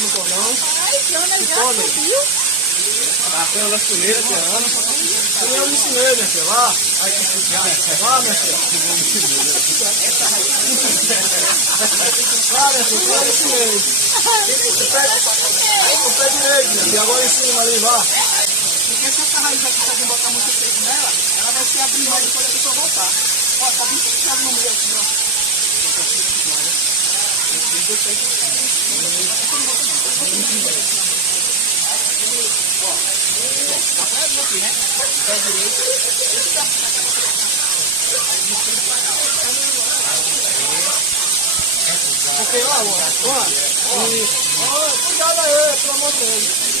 no cordão. Ai, que Ana já subiu. Tá com a fileira, que é Ana. Eu me ensinei, minha filha. Lá. Aí que lá, minha filha. Lá, minha filha. Lá, eu ensinei. O pé direito, minha filha. Agora em cima ali, vá. Porque se essa raiz aqui, se a gente botar muito peso nela, ela vai se abrir mais depois da pessoa voltar. Ó, tá bem fechado no meio aqui, ó. Aqui, né? Pé direito. Ok, ó, cuidado aí, pelo amor de Deus.